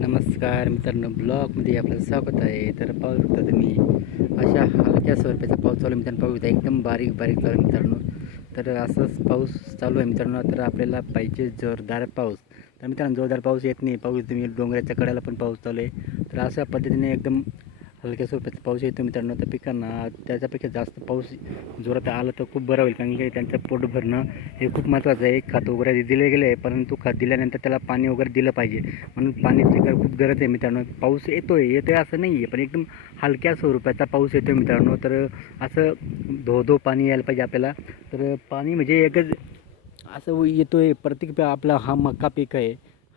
नमस्कार मित्रांनो ब्लॉगमध्ये आपलं स्वागत आहे. तर पाहू शकता तुम्ही अशा हलक्या स्वरूपाचा पाऊस चालू मित्रांनो. पाहू शकता एकदम बारीक बारीक चालू आहे मित्रांनो. तर असंच पाऊस चालू आहे मित्रांनो. तर आपल्याला पाहिजे जोरदार पाऊस. तर मित्रांनो जोरदार पाऊस येत नाही. पाऊस तुम्ही डोंगराच्या कड्याला पण पाऊस चालू आहे. तर अशा पद्धतीने एकदम हलक्या स्वरूपाचा पाऊस येतो मित्रांनो. तर पिकांना त्याच्यापेक्षा जास्त पाऊस जोरात आला तर खूप बरं होईल. कारण की त्यांचं पोट भरणं हे खूप महत्त्वाचं आहे. खत वगैरे दिले गेले आहे परंतु खत दिल्यानंतर त्याला पाणी वगैरे दिलं पाहिजे. म्हणून पाण्याची गर- खूप गरज आहे मित्रांनो. पाऊस येतो आहे येतो आहे असं नाही आहे पण एकदम हलक्या स्वरूपाचा पाऊस येतो मित्रांनो. तर असं धो धो पाणी यायला पाहिजे आपल्याला. तर पाणी म्हणजे एकच असं येतो आहे प्रत्येक आपला हा मका पीक आहे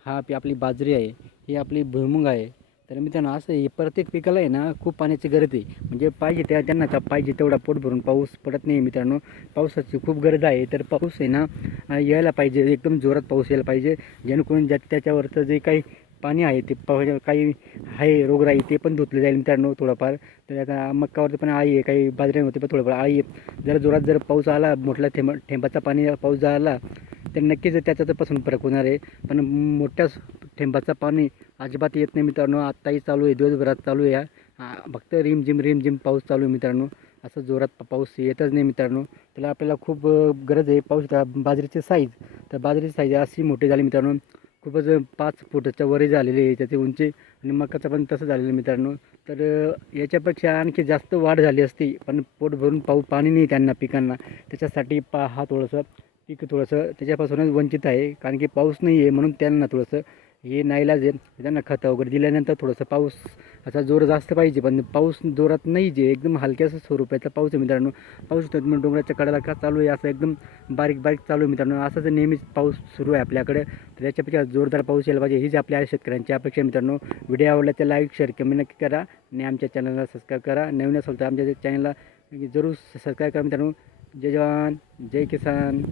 हा पी आपली बाजरी आहे ही आपली भुईमुंग आहे. तर मित्रांनो असं आहे प्रत्येक पिकाला आहे ना खूप पाण्याची गरज आहे. म्हणजे पाहिजे त्या त्यांना पाहिजे तेवढा पोट भरून पाऊस पडत नाही मित्रांनो. पावसाची खूप गरज आहे. तर पाऊस आहे ना यायला पाहिजे. एकदम जोरात पाऊस यायला पाहिजे. जेणेकरून ज्या त्याच्यावरचं जे काही पाणी आहे ते पाव- म्हणजे काही आहे रोगराई ते पण धुतले जाईल मित्रांनो थोडंफार. तर आता मक्कावरती पण आई आहे काही बाजऱ्यांवरती पण थोडंफार आई आहे. जर जोरात जर पाऊस आला मोठला थेंब थेंबाचा पाणी पाऊस आला तर नक्कीच त्याच्यातपासून फरक होणार आहे. पण मोठ्या थेंबाचं पाणी अजिबात येत नाही मित्रांनो. आत्ताही चालू आहे दिवसभरात चालू आहे हा. फक्त रिमझिम रिमझिम पाऊस चालू आहे मित्रांनो. असं जोरात पाऊस येतच नाही मित्रांनो. त्याला आपल्याला खूप गरज आहे. पाऊस त्या बाजरीची साईज तर बाजरीची साईज अशी मोठी झाली मित्रांनो. खूपच पाच फुटाच्या वरही झालेली आहे त्याची उंची आणि मकाचं पण तसं झालेलं आहे मित्रांनो. तर याच्यापेक्षा आणखी जास्त वाढ झाली असती. पण पोट भरून पाऊ पाणी नाही त्यांना पिकांना. त्याच्यासाठी पा हा थोडंसं पीक थोडंसं त्याच्यापासूनच वंचित आहे कारण की पाऊस नाही आहे म्हणून त्यांना थोडंसं हे नाईलाज आहे. त्यांना खतं वगैरे दिल्यानंतर थोडंसं पाऊस असा जोर जास्त पाहिजे पण पाऊस जोरात नाही जे एकदम हलक्याच स्वरूपाचा पाऊस आहे मित्रांनो. पाऊस होतो तुम्ही डोंगराच्या कडाला का चालू आहे असं एकदम बारीक बारीक चालू आहे मित्रांनो. असाच नेहमीच पाऊस सुरू आहे आपल्याकडे. तर याच्यापेक्षा जोरदार पाऊस यायला पाहिजे हीच आपल्या शेतकऱ्यांची अपेक्षा मित्रांनो. व्हिडिओ आवडला तर लाईक शेअर कमी नक्की करा. आणि आमच्या चॅनलला सबस्क्राईब करा. नवीन असेल तर आमच्या चॅनलला जरूर सबस्क्राईब करा मित्रांनो. जय जवान जय किसान.